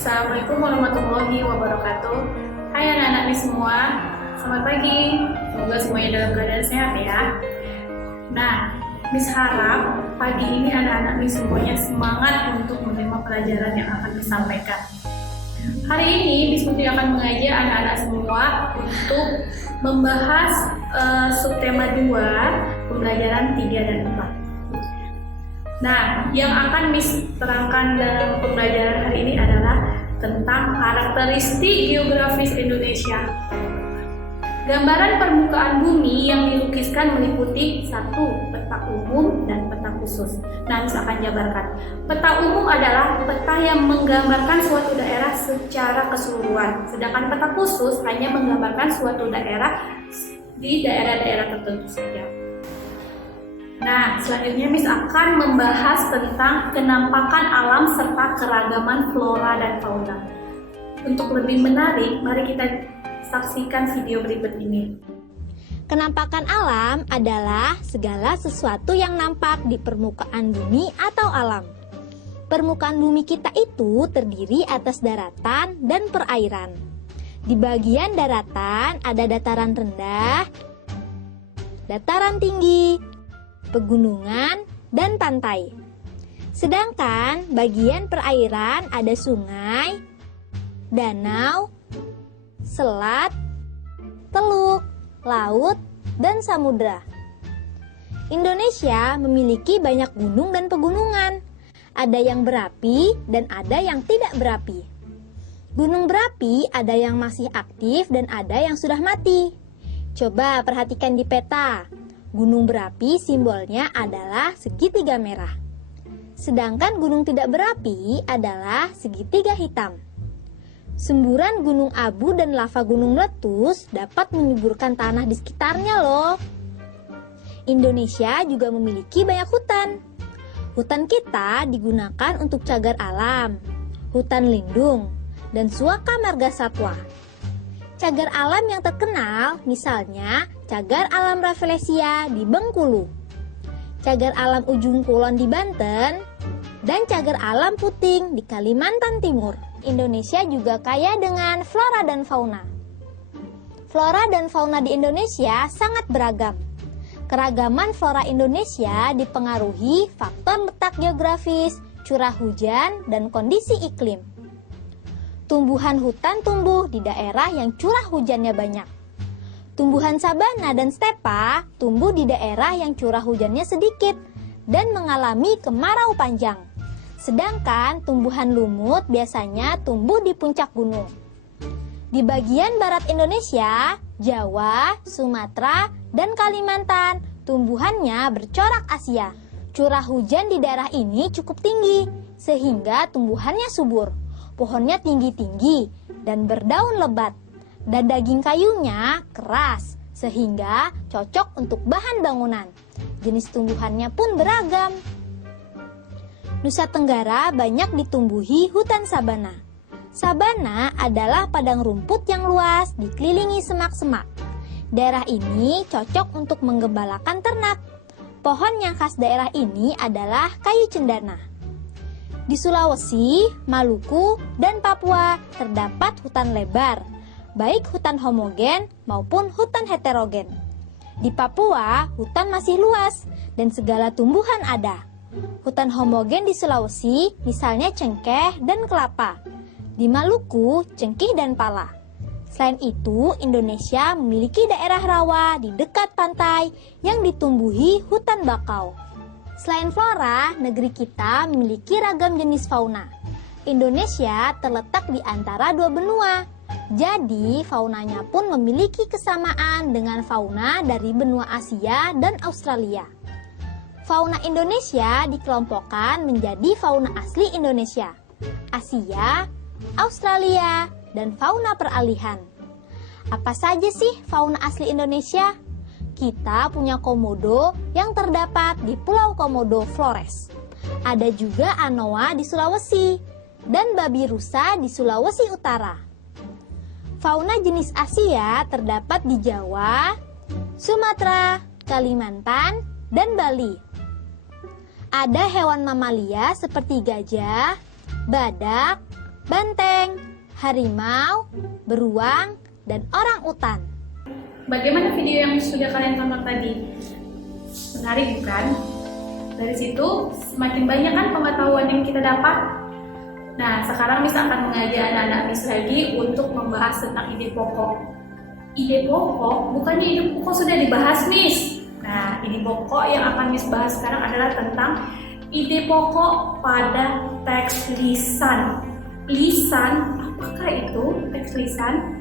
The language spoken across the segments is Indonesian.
Assalamualaikum warahmatullahi wabarakatuh. Hai anak-anak nih semua, selamat pagi. Semoga semuanya dalam keadaan sehat ya. Nah, Miss harap pagi ini anak-anak nih semuanya semangat untuk menerima pelajaran yang akan disampaikan. Hari ini Miss Putri akan mengajak anak-anak semua untuk membahas subtema 2, pembelajaran 3 dan 4. Nah, yang akan Miss terangkan dalam pembelajaran hari ini adalah tentang karakteristik geografis Indonesia. Gambaran permukaan bumi yang dilukiskan meliputi 1. Peta umum dan peta khusus. Nah, Miss akan jabarkan. Peta umum adalah peta yang menggambarkan suatu daerah secara keseluruhan, sedangkan peta khusus hanya menggambarkan suatu daerah di daerah-daerah tertentu saja. Nah, selanjutnya Miss akan membahas tentang kenampakan alam serta keragaman flora dan fauna. Untuk lebih menarik, mari kita saksikan video berikut ini. Kenampakan alam adalah segala sesuatu yang nampak di permukaan bumi atau alam. Permukaan bumi kita itu terdiri atas daratan dan perairan. Di bagian daratan ada dataran rendah, dataran tinggi, pegunungan, dan pantai. Sedangkan bagian perairan ada sungai, danau, selat, teluk, laut, dan samudra. Indonesia memiliki banyak gunung dan pegunungan. Ada yang berapi dan ada yang tidak berapi. Gunung berapi ada yang masih aktif dan ada yang sudah mati. Coba perhatikan di peta. Gunung berapi simbolnya adalah segitiga merah. Sedangkan gunung tidak berapi adalah segitiga hitam. Semburan gunung abu dan lava gunung meletus dapat menyuburkan tanah di sekitarnya loh. Indonesia juga memiliki banyak hutan. Hutan kita digunakan untuk cagar alam, hutan lindung, dan suaka marga satwa. Cagar alam yang terkenal misalnya cagar alam Rafflesia di Bengkulu, cagar alam Ujung Kulon di Banten, dan cagar alam Puting di Kalimantan Timur. Indonesia juga kaya dengan flora dan fauna. Flora dan fauna di Indonesia sangat beragam. Keragaman flora Indonesia dipengaruhi faktor letak geografis, curah hujan, dan kondisi iklim. Tumbuhan hutan tumbuh di daerah yang curah hujannya banyak. Tumbuhan sabana dan stepa tumbuh di daerah yang curah hujannya sedikit dan mengalami kemarau panjang. Sedangkan tumbuhan lumut biasanya tumbuh di puncak gunung. Di bagian barat Indonesia, Jawa, Sumatera, dan Kalimantan, tumbuhannya bercorak Asia. Curah hujan di daerah ini cukup tinggi, sehingga tumbuhannya subur. Pohonnya tinggi-tinggi dan berdaun lebat, dan daging kayunya keras, sehingga cocok untuk bahan bangunan. Jenis tumbuhannya pun beragam. Nusa Tenggara banyak ditumbuhi hutan sabana. Sabana adalah padang rumput yang luas dikelilingi semak-semak. Daerah ini cocok untuk menggembalakan ternak. Pohon yang khas daerah ini adalah kayu cendana. Di Sulawesi, Maluku, dan Papua terdapat hutan lebar, baik hutan homogen maupun hutan heterogen. Di Papua, hutan masih luas dan segala tumbuhan ada. Hutan homogen di Sulawesi, misalnya cengkeh dan kelapa. Di Maluku, cengkih dan pala. Selain itu, Indonesia memiliki daerah rawa di dekat pantai yang ditumbuhi hutan bakau. Selain flora, negeri kita memiliki ragam jenis fauna. Indonesia terletak di antara dua benua. Jadi, faunanya pun memiliki kesamaan dengan fauna dari benua Asia dan Australia. Fauna Indonesia dikelompokkan menjadi fauna asli Indonesia, Asia, Australia, dan fauna peralihan. Apa saja sih fauna asli Indonesia? Kita punya komodo yang terdapat di Pulau Komodo Flores. Ada juga anoa di Sulawesi dan babi rusa di Sulawesi Utara. Fauna jenis Asia terdapat di Jawa, Sumatera, Kalimantan, dan Bali. Ada hewan mamalia seperti gajah, badak, banteng, harimau, beruang, dan orang utan. Bagaimana video yang sudah kalian tonton tadi? Menarik bukan? Dari situ semakin banyak kan pengetahuan yang kita dapat. Nah, sekarang Miss akan mengajak anak-anak Miss lagi untuk membahas tentang ide pokok. Ide pokok, bukannya ide pokok sudah dibahas Miss. Nah, ide pokok yang akan Miss bahas sekarang adalah tentang ide pokok pada teks lisan. Lisan, apakah itu teks lisan?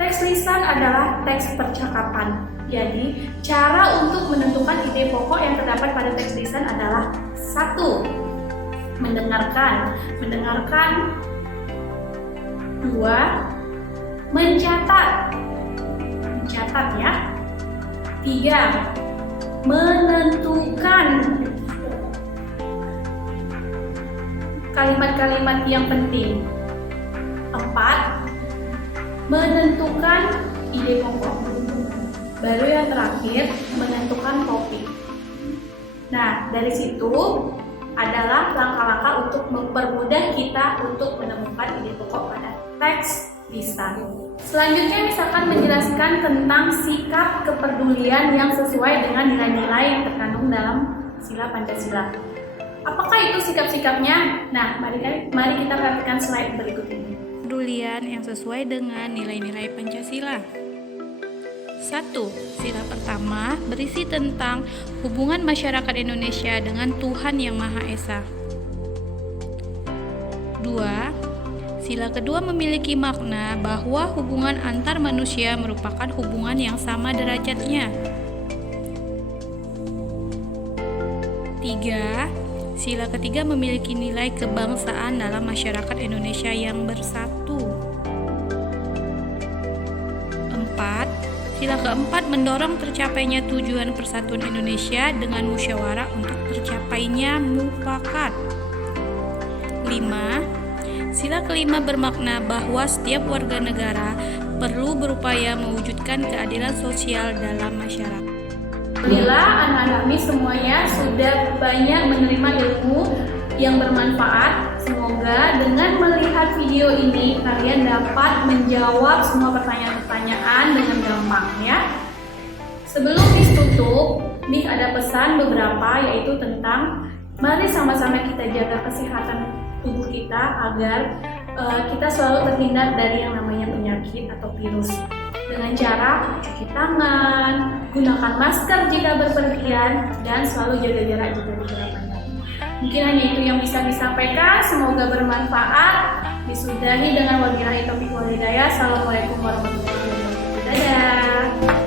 Teks lisan adalah teks percakapan. Jadi, cara untuk menentukan ide pokok yang terdapat pada teks lisan adalah 1. Mendengarkan. 2. Mencatat ya. 3. Menentukan kalimat-kalimat yang penting. 4. Menentukan ide pokok. Baru yang terakhir, menentukan topik. Nah, dari situ adalah langkah-langkah untuk mempermudah kita untuk menemukan ide pokok pada teks lisan. Selanjutnya misalkan menjelaskan tentang sikap kepedulian yang sesuai dengan nilai-nilai yang terkandung dalam sila Pancasila. Apakah itu sikap-sikapnya? Nah, mari kita perhatikan slide berikut ini. Kepedulian yang sesuai dengan nilai-nilai Pancasila. 1. Sila pertama berisi tentang hubungan masyarakat Indonesia dengan Tuhan Yang Maha Esa. 2. Sila kedua memiliki makna bahwa hubungan antar manusia merupakan hubungan yang sama derajatnya. 3. Sila ketiga memiliki nilai kebangsaan dalam masyarakat Indonesia yang bersatu. 4. Sila keempat mendorong tercapainya tujuan persatuan Indonesia dengan musyawarah untuk tercapainya mufakat. 5. Sila kelima bermakna bahwa setiap warga negara perlu berupaya mewujudkan keadilan sosial dalam masyarakat. Alhamdulillah anak-anak Miss semuanya sudah banyak menerima ilmu yang bermanfaat. Semoga dengan melihat video ini kalian dapat menjawab semua pertanyaan-pertanyaan dengan gampang ya. Sebelum Miss tutup, Miss ada pesan beberapa yaitu tentang mari sama-sama kita jaga kesehatan tubuh kita agar kita selalu terhindar dari yang namanya penyakit atau virus. Dengan cara cuci tangan, gunakan masker jika berpergian, dan selalu jaga jarak jika berjalan. Mungkin hanya itu yang bisa disampaikan. Semoga bermanfaat. Disudahi dengan wabillahi taufiq wal hidayah. Assalamualaikum warahmatullahi wabarakatuh. Dadah.